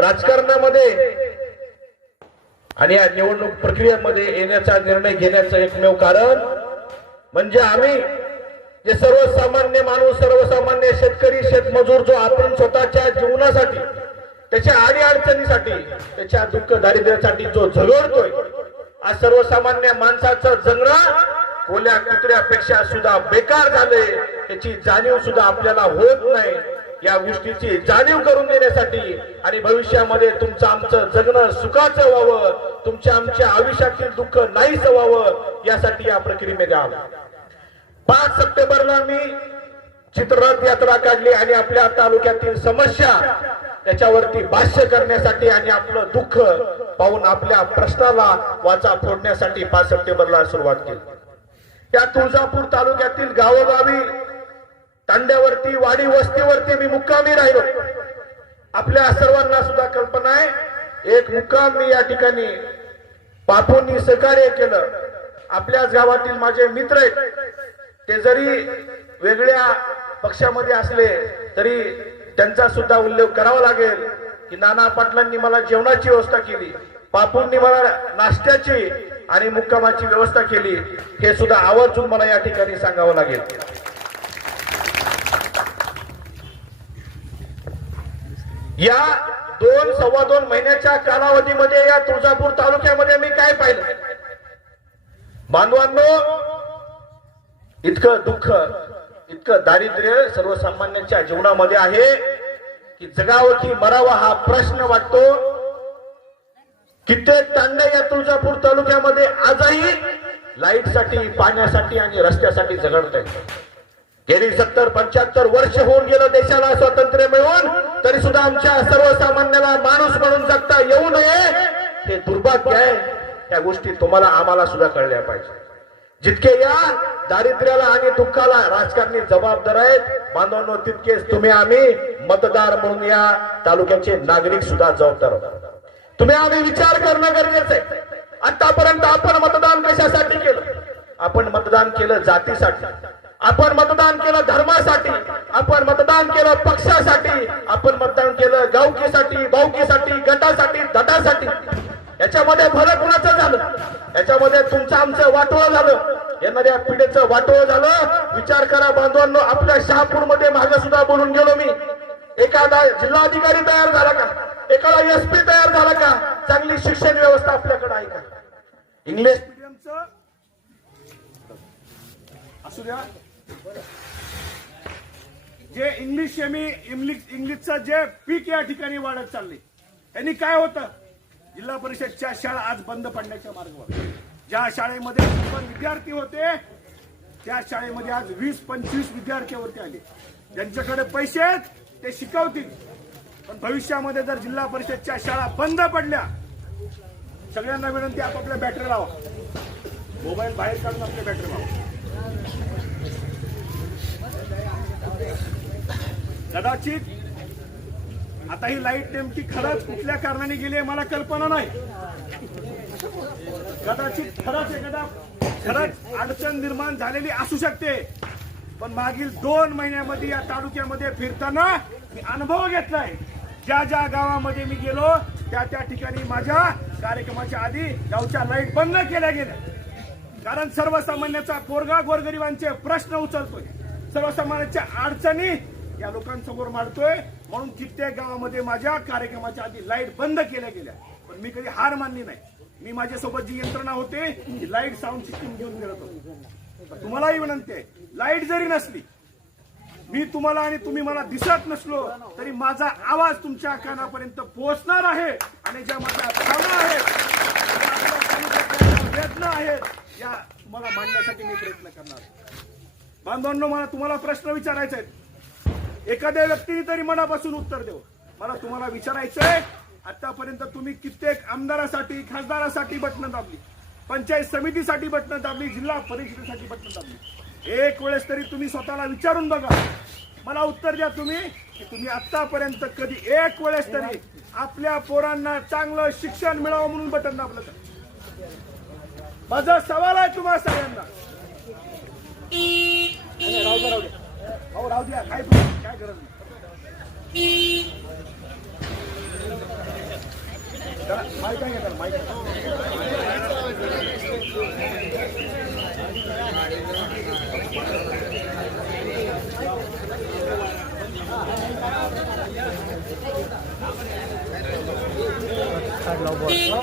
राजकारणामध्ये आणि या निवडणूक प्रक्रियेमध्ये येण्याचा निर्णय घेण्याचं एकमेव कारण म्हणजे आम्ही जे सर्वसामान्य माणूस सर्वसामान्य शेतकरी शेतमजूर जो आपण स्वतःच्या जीवनासाठी त्याच्या आडी अडचणीसाठी त्याच्या दुःख दारिद्र्यासाठी जो झगडतोय आज सर्वसामान्य माणसाचं जंगला कोल्या कुत्र्यापेक्षा सुद्धा बेकार झाले त्याची जाणीव सुद्धा आपल्याला होत नाही या गोष्टीची जाणीव करून देण्यासाठी आणि भविष्यामध्ये तुमचं आमचं जगणं सुखाचं व्हावं तुमच्या आमच्या आयुष्यातील दुःख नाहीच व्हावं यासाठी या प्रक्रियेमध्ये आलं पाच सप्टेंबरला मी चित्ररथ यात्रा काढली आणि आपल्या तालुक्यातील समस्या त्याच्यावरती भाष्य करण्यासाठी आणि आपलं दुःख पाहून आपल्या प्रश्नाला वाचा फोडण्यासाठी पाच सप्टेंबरला सुरुवात केली या तुळजापूर तालुक्यातील गावोगावी तांड्यावरती वाडी वस्तीवरती मी मुक्कामी राहिलो आपल्या सर्वांना सुद्धा कल्पना आहे एक मुक्काम मी या ठिकाणी बापूंनी सहकार्य केलं आपल्याच गावातील माझे मित्र आहेत ते जरी वेगळ्या पक्षामध्ये असले तरी त्यांचा सुद्धा उल्लेख करावा लागेल की नाना पाटलांनी मला जेवणाची व्यवस्था केली बापूंनी मला नाश्त्याची आणि मुक्कामाची व्यवस्था केली हे सुद्धा आवर्जून मला या ठिकाणी सांगावं लागेल या दोन सव्वा दोन महिन्याच्या कालावधीमध्ये या तुळजापूर तालुक्यामध्ये मी काय पाहिलं बांधवांनो इतकं दुःख इतकं दारिद्र्य सर्वसामान्यांच्या जीवनामध्ये आहे की जगावं की मरावा हा प्रश्न वाटतो कित्येक तांडे या तुळजापूर तालुक्यामध्ये आजही लाईटसाठी पाण्यासाठी आणि रस्त्यासाठी झगडत आहेत गेली सत्तर पंच्याहत्तर वर्ष होऊन गेलं देशाला स्वातंत्र्य मिळून तरी सुद्धा आमच्या सर्वसामान्याला माणूस म्हणून जगता येऊ नये हे दुर्भाग्य आहे त्या गोष्टी तुम्हाला आम्हाला सुद्धा कळल्या पाहिजे जितके या दारिद्र्याला आणि दुःखाला राजकारणी जबाबदार आहेत बांधवांनो तितकेच तुम्ही आम्ही मतदार म्हणून या तालुक्याचे नागरिक सुद्धा जबाबदार तुम्ही आम्ही विचार करणं गरजेचं आहे आतापर्यंत आपण मतदान कशासाठी केलं आपण मतदान केलं जातीसाठी आपण मतदान केलं धर्मासाठी आपण मतदान केलं पक्षासाठी आपण मतदान केलं गावकीसाठी बावकीसाठी गटासाठी धटासाठी याच्यामध्ये भर कुणाचं झालं याच्यामध्ये तुमचं आमचं वाटोळ झालं येणाऱ्या पिढीचं वाटोळ झालं विचार करा बांधवांनो आपल्या शहापूर मध्ये मागे सुद्धा बोलून गेलो मी एखादा जिल्हाधिकारी तयार झाला का एखादा पी तयार झाला का चांगली शिक्षण व्यवस्था आपल्याकडे आहे का इंग्लिश असू द्या जे इंग्लिश सेमी इंग्लिश इंग्लिशचं जे पीक या ठिकाणी वाढत चालले त्यांनी काय होतं जिल्हा परिषदच्या शाळा आज बंद पडण्याच्या मार्गावर ज्या शाळेमध्ये विद्यार्थी होते त्या शाळेमध्ये आज वीस पंचवीस विद्यार्थ्यावरती आले ज्यांच्याकडे पैसे आहेत ते शिकवतील पण भविष्यामध्ये जर जिल्हा परिषदच्या शाळा बंद पडल्या सगळ्यांना विनंती आपापल्या बॅटरी लावा मोबाईल बाहेर काढून आपल्या बॅटरी लावा कदाचित आता ही लाईट नेमकी खरंच कुठल्या कारणाने गेली मला कल्पना नाही कदाचित खरंच एखादा खरंच अडचण निर्माण झालेली असू शकते पण मागील दोन महिन्यामध्ये या तालुक्यामध्ये फिरताना मी अनुभव घेतलाय ज्या ज्या गावामध्ये मी गेलो त्या त्या ठिकाणी माझ्या कार्यक्रमाच्या आधी गावच्या लाईट बंद केल्या गेल्या कारण सर्वसामान्याचा पोरगा गोरगरिबांचे प्रश्न उचलतोय सर्वसामान्यांच्या अडचणी या लोकांसमोर मारतोय म्हणून कित्येक गावामध्ये माझ्या कार्यक्रमाच्या आधी लाईट बंद केल्या गेल्या पण मी कधी हार मानली नाही मी माझ्यासोबत जी यंत्रणा होते ती लाईट साऊंड सिस्टीम घेऊन गेलो तुम्हालाही विनंती आहे लाईट जरी नसली मी तुम्हाला आणि तुम्ही मला दिसत नसलो तरी माझा आवाज तुमच्या कानापर्यंत पोहोचणार आहे आणि ज्या माझ्या भावना आहेत प्रयत्न आहेत या तुम्हाला मांडण्यासाठी मी प्रयत्न करणार बांधवांनो मला तुम्हाला प्रश्न विचारायचे आहेत एखाद्या व्यक्तीने तरी मनापासून उत्तर देऊ मला तुम्हाला विचारायचं आहे आतापर्यंत तुम्ही कित्येक आमदारासाठी खासदारासाठी बटन दाबली पंचायत समितीसाठी बटन दाबली जिल्हा परिषदेसाठी बटन दाबली एक वेळेस तरी तुम्ही स्वतःला विचारून बघा मला उत्तर द्या तुम्ही की तुम्ही आतापर्यंत कधी एक वेळेस तरी आपल्या पोरांना चांगलं शिक्षण मिळावं म्हणून बटन दाबलं का माझा सवाल आहे तुम्हाला सगळ्यांना काय काय